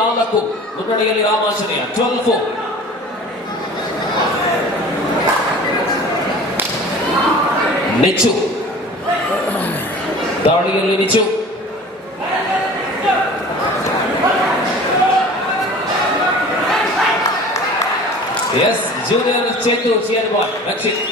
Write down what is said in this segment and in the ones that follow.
12-4 ಮುನ್ನಡೆಯಲ್ಲಿ ರಾಮಾಂಜನೇಯ. 12-4. ನಿಚ್ಚು ದಾಳಿಯಲ್ಲಿ Nichchu. S junior Chethu ಚಿಯರ್ ಬಾಲ್ ರಕ್ಷಿತ್.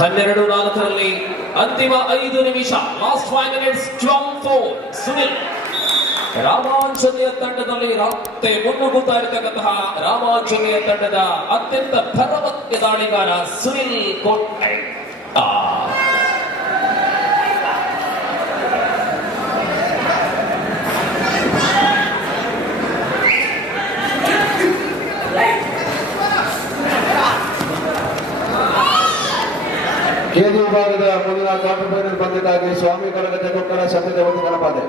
ಹನ್ನೆರಡು 4 ಅಂತಿಮ 5 ನಿಮಿಷ. Last 5 minutes. 12-4. ಸುನಿಲ್. ರಾಮಾಂಜನೇಯ ತಂಡದಲ್ಲಿ ಮತ್ತೆ ಮುನ್ನುಗ್ಗುತ್ತಾ ಇರತಕ್ಕಂತಹ ರಾಮಾಂಜನೇಯ ತಂಡದ ಅತ್ಯಂತ ಭರವಸೆ ದಾಳಿಗಾರ ಸುನಿಲ್ ಕೋಟೆ. ಕೆಜಿ ವಿಭಾಗದ ಮುಂದಿನ ಕ್ವಾರ್ಟರ್ ಫೈನಲ್ ಪಂದ್ಯಕ್ಕಾಗಿ ಸ್ವಾಮಿ ಕರಗದ ಕೊಕ್ಕಡ ಸಮಿತಿ ಒಂದು ಗಣಪಾದೆ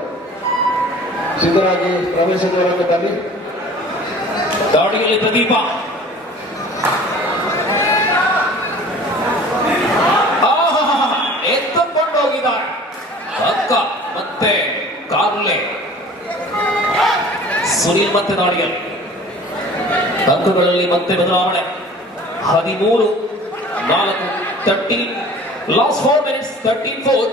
ಸಿದ್ಧರಾಗಿ ಪ್ರವೇಶಿಸುವ ತನ್ನಿ. ದಾಳಿಯಲ್ಲಿ ಪ್ರದೀಪ. ಎತ್ತುಕೊಂಡು ಹೋಗಿದ್ದಾರೆ ಅಕ್ಕ ಮತ್ತೆ ಕಾರ್ಲೆ. ಸುನೀಲ್ ಮತ್ತೆ ದಾಳಿಯಲ್ಲಿ ಅಂಕಗಳಲ್ಲಿ ಮತ್ತೆ ಬದಲಾವಣೆ. 13-4. 13. Last 4 minutes. 13-4.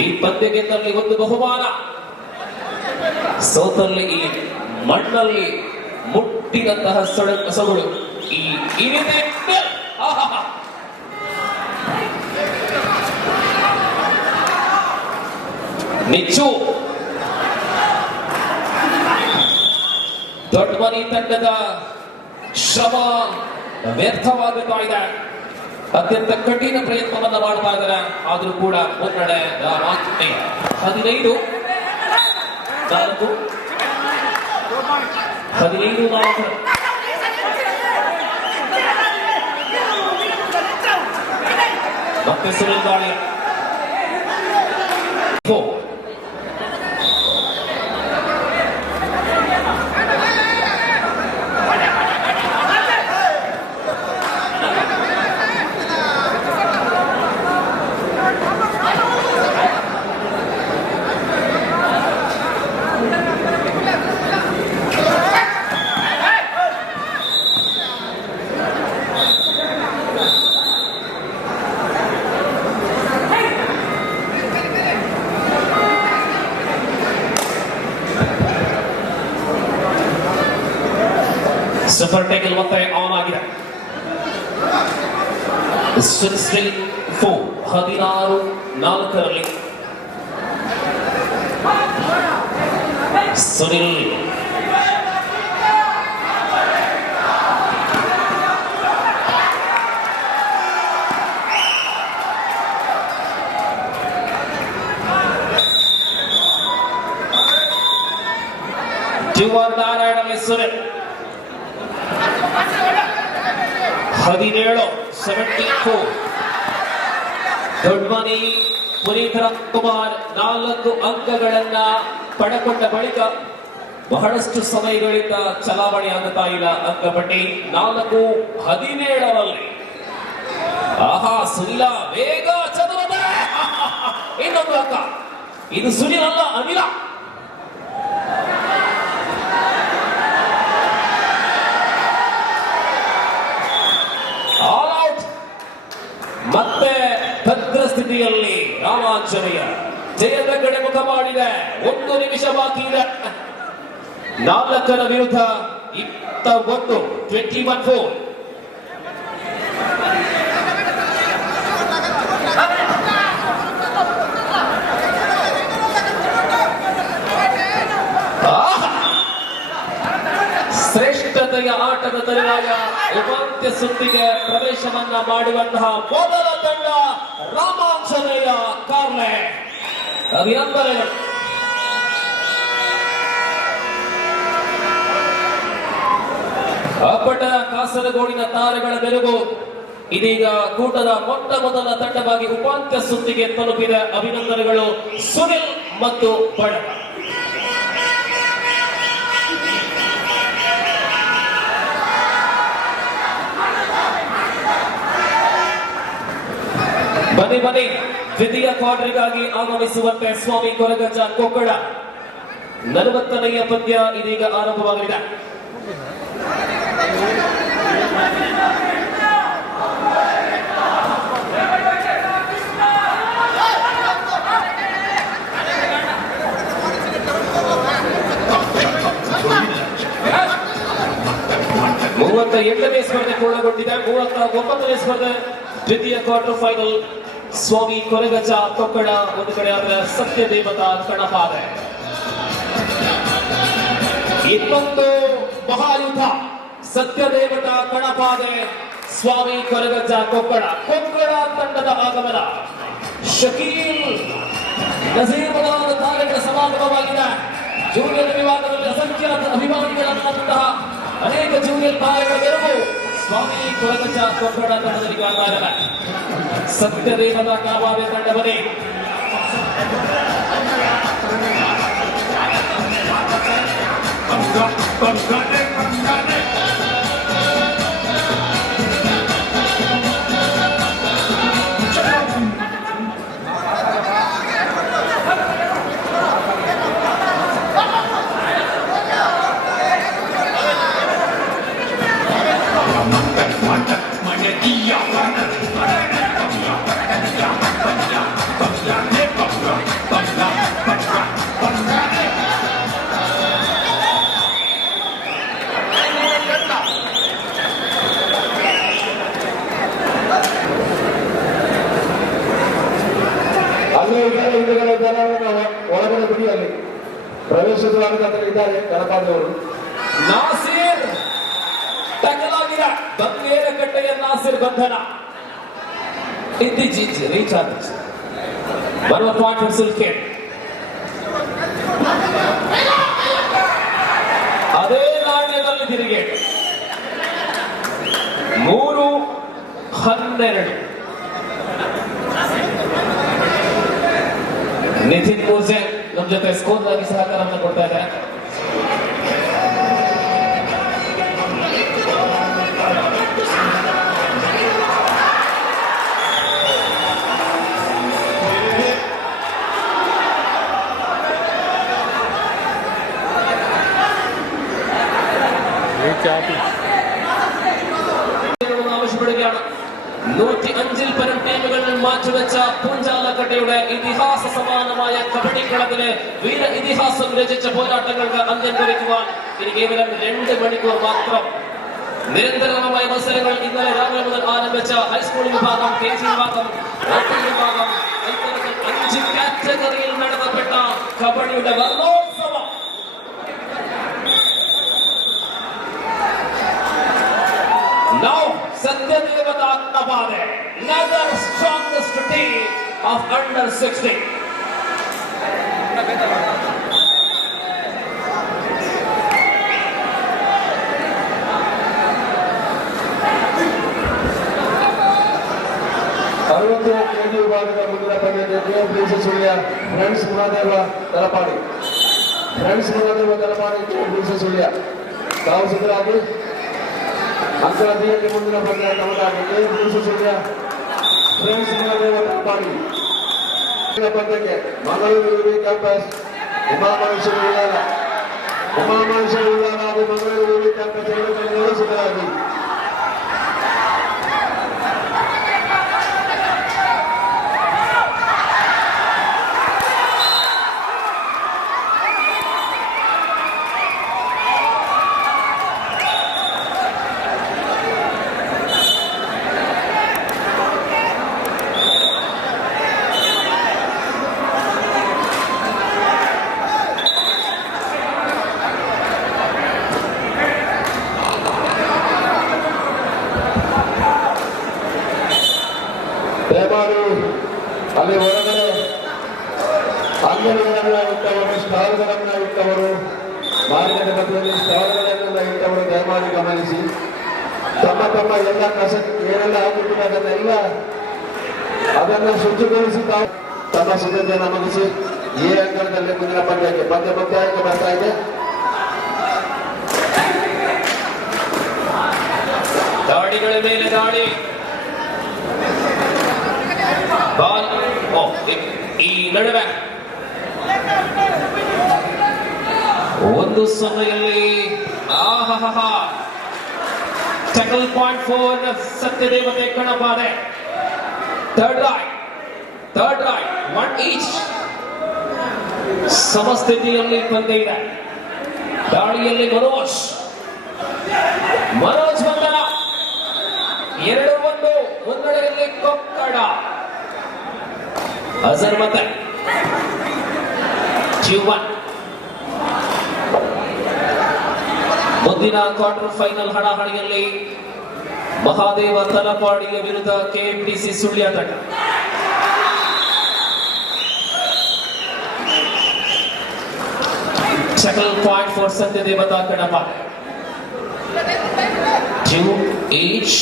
ಈ ಪಂದ್ಯ ಗೆದ್ದಲ್ಲಿ ಒಂದು ಬಹುಮಾನ, ಸೋತಲ್ಲಿ ಈ ಮಣ್ಣಲ್ಲಿ ಮುಟ್ಟಿದಂತಹ ಸೊಗಡು. ಈ ನಿಚ್ಚು ದೊಡ್ಡ ಮನಿ ತಂಡದ ಶ್ರಮ ವ್ಯರ್ಥವಾಗುತ್ತಾ ಇದೆ. ಅತ್ಯಂತ ಕಠಿಣ ಪ್ರಯತ್ನವನ್ನ ಮಾಡ್ತಾ ಇದ್ದಾರೆ. ಆದ್ರೂ ಕೂಡ ಮುನ್ನಡೆ 15-4. 15-4. ಮತ್ತೆ ಸುನಿಲ್ ದಾಳಿ. 4. ಸೂಪರ್ ಟೇಕಲ್ ಮತ್ತೆ ಆನ್ ಆಗಿದೆ. 16-4. 16-4 ಸುನಿಲ್. ಜುವಾರ್ ನಾರಾಯಣಲ್ಲಿ ಸುನಿಲ್. 17-74. ದೊಡ್ಡಮನಿ ಪುನೀತ್ ರಾಜ್ಕುಮಾರ್ 4 ಅಂಕಗಳನ್ನ ಪಡೆಕೊಂಡ ಬಳಿಕ ಬಹಳಷ್ಟು ಸಮಯಗಳಿಂದ ಚಲಾವಣೆ ಆಗುತ್ತಾ ಇಲ್ಲ ಅಂಕಪಟ್ಟಿ. 4-17. ಆಹಾ ಸುನಿಲ ಬೇಗ ಚದುರದ ಇನ್ನೊಂದು ಅಂಕ. ಇದು ಸುನಿಲ್ ಅಲ್ಲ, ಅನಿಲ. ಮತ್ತೆ ಭದ್ರ ಸ್ಥಿತಿಯಲ್ಲಿ ರಾಮಾಂಜನೇಯ ಜಯದ ಕಡೆ ಮುಖ ಮಾಡಿದೆ. 1 ನಿಮಿಷ ಬಾಕಿ ಇದೆ. 4 ವಿರುದ್ಧ 21. 21-4. ಶ್ರೇಷ್ಠತೆಯ ಆಟದ ತರುವಾಯ ಉಪಾಂತ್ಯ ಸುತ್ತಿಗೆ ಪ್ರವೇಶವನ್ನ ಮಾಡುವಂತಹ ಮೊದಲ ತಂಡ ರಾಮಾಂಜನೇಯ ಕಾರ್ಲೆ. ಅಭಿನಂದನೆಗಳು. ಅಪ್ಪಟ ಕಾಸರಗೋಡಿನ ತಾರೆಗಳ ಬೆರಗು ಇದೀಗ ಕೂಟದ ಮೊದಲ ತಂಡವಾಗಿ ಉಪಾಂತ್ಯ ಸುತ್ತಿಗೆ ತಲುಪಿದ. ಅಭಿನಂದನೆಗಳು ಸುನಿಲ್ ಮತ್ತು ಬಳಗ. ಬನ್ನಿ ಬನ್ನಿ, ದ್ವಿತೀಯ ಕ್ವಾರ್ಟರ್ಗಾಗಿ ಆಗಮಿಸುವಂತೆ ಸ್ವಾಮಿ ಕೊರಗಜ್ಜ ಕೊಕ್ಕಡ. 40ನೆಯ ಪಂದ್ಯ ಇದೀಗ ಆರಂಭವಾಗಲಿದೆ. ನೇ ಸ್ಪರ್ಧೆ ಪೂರ್ಣಗೊಂಡಿದೆ. 39ನೇ ಸ್ಪರ್ಧೆ ದ್ವಿತೀಯ ಕ್ವಾರ್ಟರ್ ಫೈನಲ್. ಸ್ವಾಮಿ ಕೊರಗಜ್ಜ ಕೊಕ್ಕಡ ಒಂದು ಕಡೆ ಆದ್ರೆ ಸತ್ಯದೇವತಾ ಕಣಪಾದೆ. ಇನ್ನೊಂದು ಮಹಾಯುದ್ಧ, ಸತ್ಯದೇವತಾ ಕಣಪಾದೆ ಸ್ವಾಮಿ ಕೊರಗಜ್ಜ ಕೊಕ್ಕಡ. ಕೊಕ್ಕಡ ತಂಡದ ಆಗಮನ. ಶಕೀಲ್ ನಜೀರ್ ಮೊದಲಾದ ತಾರೆಗಳ ಸಮಾಗಮವಾಗಿದೆ. ಜೂನಿಯರ್ ವಿಭಾಗದಲ್ಲಿ ಅಸಂಖ್ಯಾತ ಅಭಿಮಾನಿಗಳನ್ನಂತಹ ಅನೇಕ ಜೂನಿಯರ್ ತಾರೆಗಳ ಗೆಲುವು ಸ್ವಾಮಿ ಕೊರಗಜ್ಜ ಕೊಕ್ಕಡ ತಂಡದಲ್ಲಿ ಕಾಣ್ತಾ ಇದ್ದಾರೆ. ಸತ್ಯದೇವತಾ ಕಣಪಾದೆ ತಂಡ ಬನ್ನಿ. ಒಳಗಡೆ ಬಿಡಿಯಲ್ಲಿ ಪ್ರವೇಶ ದ್ವಾರದ ಇದ್ದಾರೆ ಕಣಪಾದವರು. ನಾಸಿರ್ ತಕ್ಕಲಾಗಿರ ಬಂಗೇರ ಕಟ್ಟೆಯ ನಾಸಿರ್ ಬಂಧನ. ಇತ್ತೀಚೆಗೆ ರೀಚಾರ್ಜ್ ಬರುವ ಪಾಯಿಂಟ್ ಸಿಲ್ಕೆ ಅದೇ ನಾಣ್ಯದಲ್ಲಿ ತಿರುಗಿ 3-12. ನಿತಿನ್ ಪೂಜೆ ನಮ್ಮ ಜೊತೆ ಸ್ಕೋರ್ ಆಗಿ ಸಹಕಾರವನ್ನು ಕೊಡ್ತಾ ಇದ್ದಾರೆ. ആവശ്യപ്പെടുകയാണ്. 105 പരം ടീമുകൾ മാറ്റുവെച്ച പൂഞ്ചാലക്കട്ടയുടെ ഇതിഹാസ സമാനമായ കബഡിക്കളത്തിന് വീര ഇതിഹാസം രചിച്ച പോരാട്ടങ്ങൾക്ക് അന്ത്യം കുറിക്കുവാൻ ഇനി കേവലം 2 മണിക്കൂർ മാത്രം. നിരന്തരമായ മത്സരങ്ങൾ ഇന്നലെ രാവിലെ മുതൽ ആരംഭിച്ച ഹൈസ്കൂൾ വിഭാഗം, KG വിഭാഗം, വിഭാഗം, 5 കാറ്റഗറിയിൽ നടത്തപ്പെട്ട കബഡിയുടെ വർണ്ണോത്സവം. Now Satyadevata Kanapaade, another strongest team of under 16. KG ವಿಭಾಗದ ಮುಂದಿನ ಪಂದ್ಯಕ್ಕೆ KFC Sullia friends Gunadeva Talapady. KFC Sullia ತಾವು ಸಿದ್ಧರಾಗಿ ಅಂಕಣದಲ್ಲಿ ಮುಂದಿನ ಪಂದ್ಯ ನಮಗಾಗಿ KFC ಸುಳ್ಯ ಫ್ರೆಂಡ್ಸ್ ಗುಣದೇವ ತಲಪಾಡಿ. ಪಂದ್ಯಕ್ಕೆ ಮಂಗಳೂರು ಕ್ಯಾಂಪಸ್ ಉಮಾಮಹೇಶ್ವರ ಉಳ್ಳಾಲ ಹಾಗೂ ಮಂಗಳೂರು ಕ್ಯಾಂಪಸ್ ಎರಡು ತಂಡಗಳು ಸಿದ್ಧರಾಗಿ. ಅಲ್ಲಿ ಹೊರಗಡೆ ಅಂಗಡಿಗಳನ್ನ ಇಟ್ಟವರು, ಸ್ಟಾಲ್ಗಳನ್ನ ಇಟ್ಟವರು, ಮಾರುಕಟ್ಟೆ ಮಧ್ಯದಲ್ಲಿ ಸ್ಟಾಲ್ಗಳನ್ನ ಇಟ್ಟವರು ದಯಮಾಡಿ ಗಮನಿಸಿ ತಮ್ಮ ತಮ್ಮ ಎಲ್ಲ ಕಸ ಏನೆಲ್ಲ ಹಾಕಿಬಿಟ್ಟು ಅದನ್ನ ಶುಚಿಗೊಳಿಸಿ ತಮ್ಮ ಸಿದ್ಧತೆಯನ್ನು ಮುಗಿಸಿ ಈ ಅಂಕಣದಲ್ಲಿ ಮುಂದಿನ ಪಂದ್ಯ ಮುಕ್ತಾಯಕ್ಕೆ ಬರ್ತಾ ಇದೆ. ದಾಳಿಗಳ ಮೇಲೆ ದಾಳಿ, ಬಾಲ್ ಈ ನಡುವೆ 1-0 ಆಹಾಹಾ tackle point for Satyadevate Kanapade third raid 1 each ಸಮಸ್ಥಿತಿಯಲ್ಲಿ ಪಂದ್ಯ ಇದೆ ದಾಳಿಯಲ್ಲಿ ಮನೋಜ್ ಬಂದನ 2-1 ಮುನ್ನಡೆಯಲ್ಲಿ ಕೊಕ್ಕಡ ಅಜರ್ ಮತ್ತೆ 2-1 ಮುಂದಿನ ಕ್ವಾರ್ಟರ್ ಫೈನಲ್ ಹಣಾಹಣಿಯಲ್ಲಿ ಮಹಾದೇವ ತಲಪಾಡಿಯ ವಿರುದ್ಧ ಕೆಎಂಡಿಸಿ ಸುಳ್ಯ ತಂಡ Tackle point for Satyadevata Kadapa. 2 each.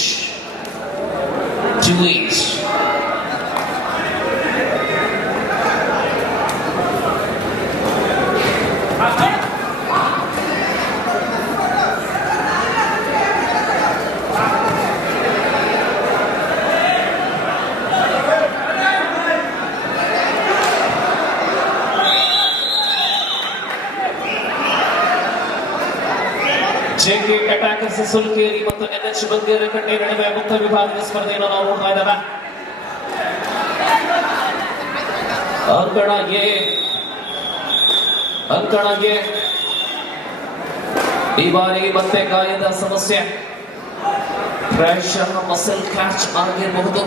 JK attackers Sulkeri ಮತ್ತು ಎನ್ಎಚ್ ಬಂಗೇರಕಟ್ಟೆ ನಡುವೆ ಮುಕ್ತ ವಿಭಾಗದ ಸ್ಪರ್ಧೆಯನ್ನು ನಾವು ನೋಡ್ತಾ ಇದ್ದೇವೆ. ಅಂಕಣಗೆ ಈ ಬಾರಿ ಮತ್ತೆ ಗಾಯದ ಸಮಸ್ಯೆ, ಪ್ರಾಯಶಃ ಮಸಲ್ ಕ್ಯಾಚ್ ಆಗಿರಬಹುದು.